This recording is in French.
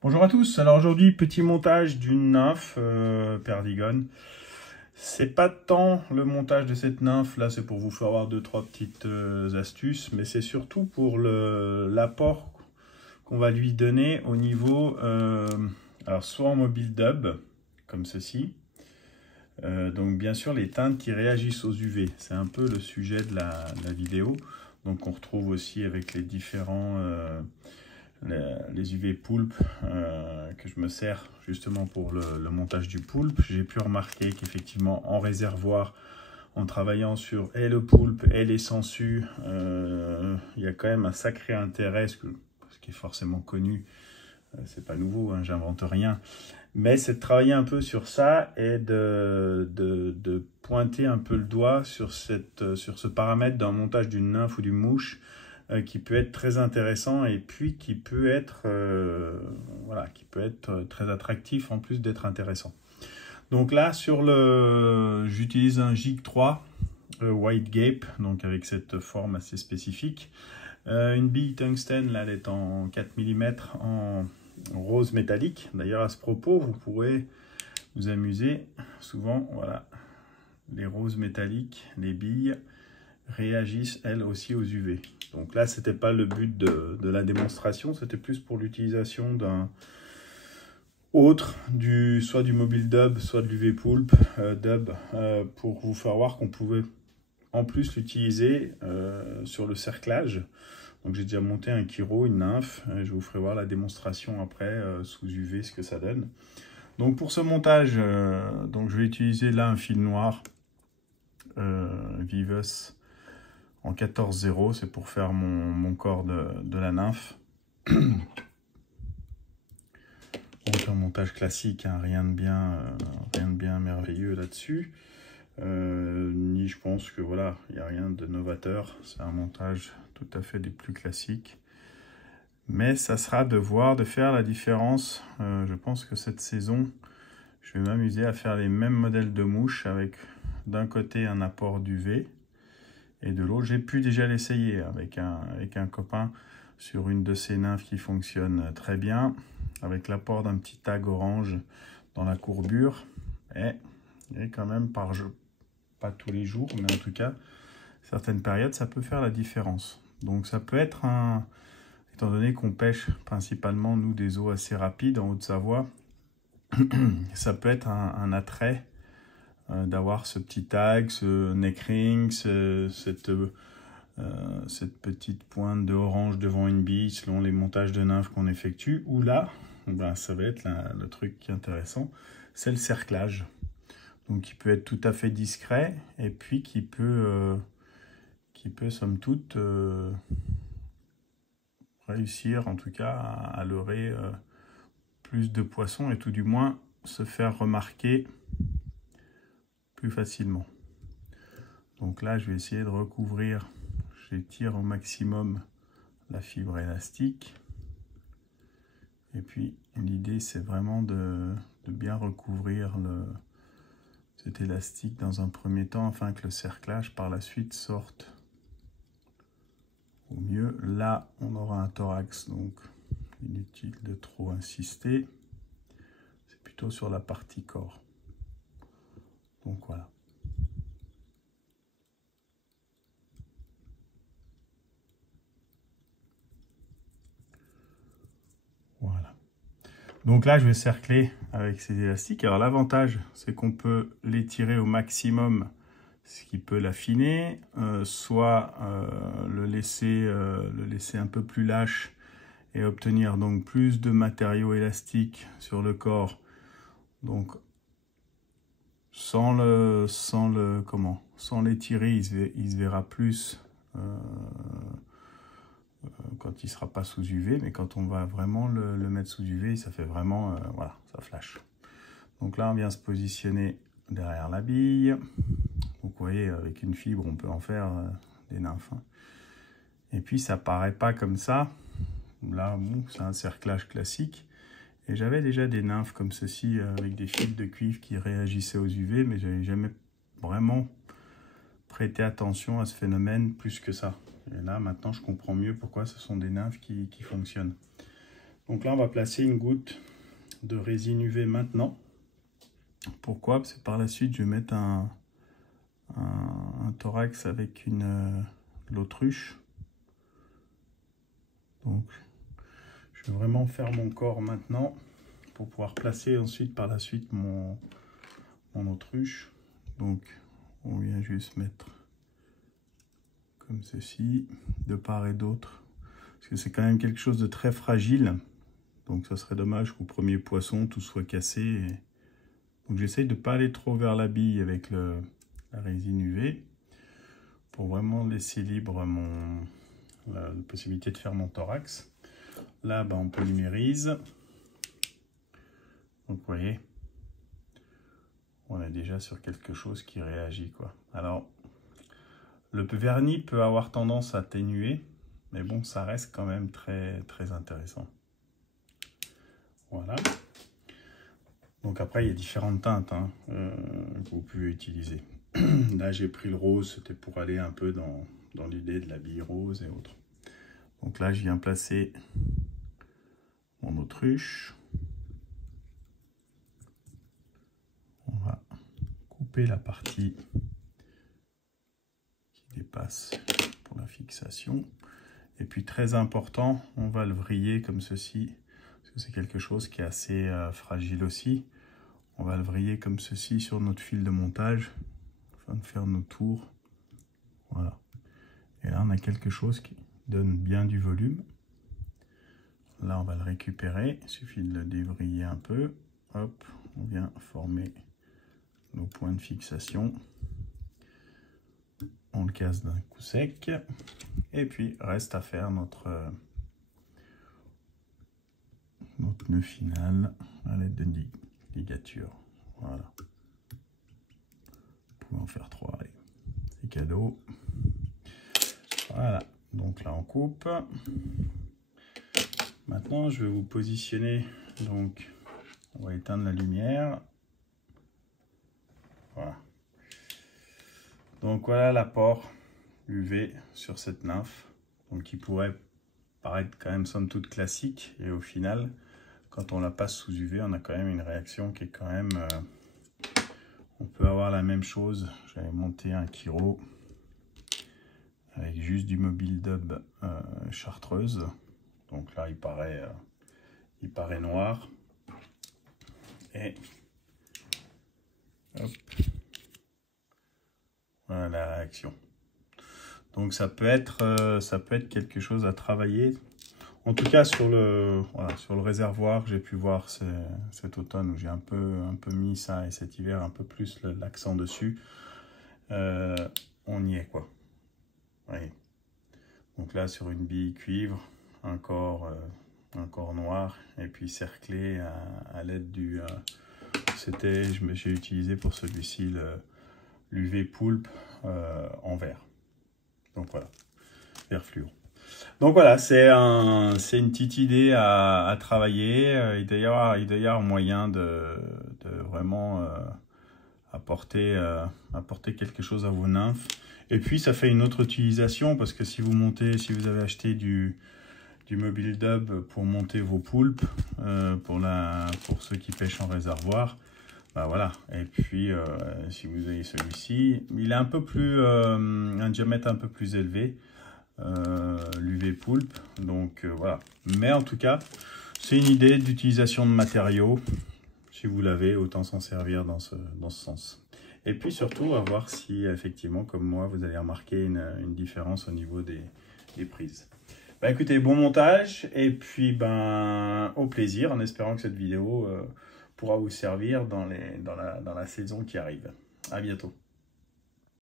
Bonjour à tous, alors aujourd'hui petit montage d'une nymphe perdigone. C'est pas tant le montage de cette nymphe, là c'est pour vous faire voir deux trois petites astuces, mais c'est surtout pour l'apport qu'on va lui donner au niveau, alors soit en mobile dub, comme ceci, donc bien sûr les teintes qui réagissent aux UV, c'est un peu le sujet de la vidéo, donc on retrouve aussi avec les différents... les UV poulpe que je me sers justement pour le montage du poulpe. J'ai pu remarquer qu'effectivement en réservoir, en travaillant sur et le poulpe et les sangsues, il y a quand même un sacré intérêt, ce qui est forcément connu, c'est pas nouveau, hein, j'invente rien, mais c'est de travailler un peu sur ça et de pointer un peu le doigt sur ce paramètre d'un montage d'une nymphe ou d'une mouche qui peut être très intéressant et puis qui peut être, voilà, qui peut être très attractif en plus d'être intéressant. Donc là, j'utilise un Gig 3 White Gape, donc avec cette forme assez spécifique. Une bille tungstène, là, elle est en 4 mm en rose métallique. D'ailleurs, à ce propos, vous pourrez vous amuser. Souvent, voilà, les roses métalliques, les billes, réagissent elles aussi aux UV. Donc là, c'était pas le but de la démonstration, c'était plus pour l'utilisation d'un autre, soit du mobile dub, soit de l'UV Pulp dub, pour vous faire voir qu'on pouvait en plus l'utiliser sur le cerclage. Donc j'ai déjà monté un Kiro, une nymphe, je vous ferai voir la démonstration après sous UV ce que ça donne. Donc pour ce montage, donc je vais utiliser là un fil noir Vivus en 14-0, c'est pour faire mon corps de la nymphe. Donc un montage classique, hein, rien de bien merveilleux là-dessus. Ni je pense que voilà, il n'y a rien de novateur, c'est un montage tout à fait des plus classiques. Mais ça sera de faire la différence. Je pense que cette saison, je vais m'amuser à faire les mêmes modèles de mouches avec d'un côté un apport d'UV et de l'autre, j'ai pu déjà l'essayer avec un copain sur une de ces nymphes qui fonctionne très bien, avec l'apport d'un petit tag orange dans la courbure. Et quand même, pas tous les jours, mais en tout cas, certaines périodes, ça peut faire la différence. Donc ça peut être étant donné qu'on pêche principalement, nous, des eaux assez rapides en Haute-Savoie, ça peut être un attrait d'avoir ce petit tag, ce neck ring, cette petite pointe de orange devant une bille selon les montages de nymphes qu'on effectue. Ou là, ben, ça va être le truc qui est intéressant, c'est le cerclage. Donc qui peut être tout à fait discret et puis qui peut somme toute réussir en tout cas à leurrer plus de poissons et tout du moins se faire remarquer plus facilement. Donc là, je vais essayer de recouvrir, j'étire au maximum la fibre élastique. Et puis, l'idée, c'est vraiment de bien recouvrir cet élastique dans un premier temps, afin que le cerclage, par la suite, sorte au mieux. Là, on aura un thorax, donc inutile de trop insister. C'est plutôt sur la partie corps. Donc voilà. Voilà. Donc là, je vais cercler avec ces élastiques. Alors l'avantage, c'est qu'on peut l'étirer au maximum, ce qui peut l'affiner, soit le laisser un peu plus lâche et obtenir donc plus de matériaux élastiques sur le corps. Donc sans l'étirer, il se verra plus quand il ne sera pas sous UV, mais quand on va vraiment le mettre sous UV, ça fait vraiment, voilà, ça flash. Donc là, on vient se positionner derrière la bille. Donc vous voyez, avec une fibre, on peut en faire des nymphes. Hein. Et puis, ça paraît pas comme ça. Là, bon, c'est un cerclage classique. Et j'avais déjà des nymphes comme ceci, avec des fils de cuivre qui réagissaient aux UV, mais j'avais jamais vraiment prêté attention à ce phénomène plus que ça. Et là, maintenant, je comprends mieux pourquoi ce sont des nymphes qui fonctionnent. Donc là, on va placer une goutte de résine UV maintenant. Pourquoi? Parce que par la suite, je vais mettre un thorax avec l'autruche. Donc, je vais vraiment faire mon corps maintenant pour pouvoir placer ensuite par la suite mon autruche. Donc, on vient juste mettre comme ceci, de part et d'autre. Parce que c'est quand même quelque chose de très fragile. Donc, ça serait dommage qu'au premier poisson, tout soit cassé. Donc, j'essaye de ne pas aller trop vers la bille avec la résine UV. Pour vraiment laisser libre la possibilité de faire mon thorax. Là, on polymérise. Donc, vous voyez, on est déjà sur quelque chose qui réagit, quoi. Alors, le vernis peut avoir tendance à atténuer, mais bon, ça reste quand même très, très intéressant. Voilà. Donc après, il y a différentes teintes que vous pouvez utiliser. Là, j'ai pris le rose, c'était pour aller un peu dans l'idée de la bille rose et autres. Donc là, je viens placer mon autruche. On va couper la partie qui dépasse pour la fixation. Et puis très important, on va le vriller comme ceci, parce que c'est quelque chose qui est assez fragile aussi. On va le vriller comme ceci sur notre fil de montage, afin de faire nos tours. Voilà. Et là, on a quelque chose qui donne bien du volume. Là, on va le récupérer. Il suffit de le dévriller un peu. Hop, on vient former nos points de fixation. On le casse d'un coup sec. Et puis, reste à faire notre nœud final à l'aide d'une ligature. Voilà. Vous pouvez en faire 3. Allez, c'est cadeau. Voilà. Donc là, on coupe. Maintenant, je vais vous positionner. Donc, on va éteindre la lumière. Voilà. Donc voilà l'apport UV sur cette nymphe. Donc qui pourrait paraître quand même somme toute classique. Et au final, quand on la passe sous UV, on a quand même une réaction qui est quand même... on peut avoir la même chose. J'avais monté un Kiro avec juste du Mobile Dub chartreuse. Donc là, il paraît noir. Et hop, voilà la réaction. Donc ça peut être quelque chose à travailler. En tout cas sur le réservoir, j'ai pu voir cet automne où j'ai un peu mis ça, et cet hiver un peu plus l'accent dessus. On y est, quoi. Voyez. Donc là sur une bille cuivre, un corps noir, et puis cerclé à l'aide du... j'ai utilisé pour celui-ci l'UV poulpe en vert. Donc voilà, vert fluo. Donc voilà, c'est une petite idée à travailler. Il doit y avoir moyen de vraiment apporter quelque chose à vos nymphes. Et puis ça fait une autre utilisation, parce que si vous avez acheté du Mobile Dub pour monter vos poulpes, pour ceux qui pêchent en réservoir, voilà. Et puis si vous avez celui-ci, il est un peu plus un diamètre un peu plus élevé, l'UV poulpe. Donc voilà. Mais en tout cas, c'est une idée d'utilisation de matériaux. Si vous l'avez, autant s'en servir dans ce sens. Et puis surtout, à voir si effectivement, comme moi, vous allez remarquer une différence au niveau des prises. Écoutez, bon montage, et puis au plaisir, en espérant que cette vidéo pourra vous servir dans la saison qui arrive. À bientôt.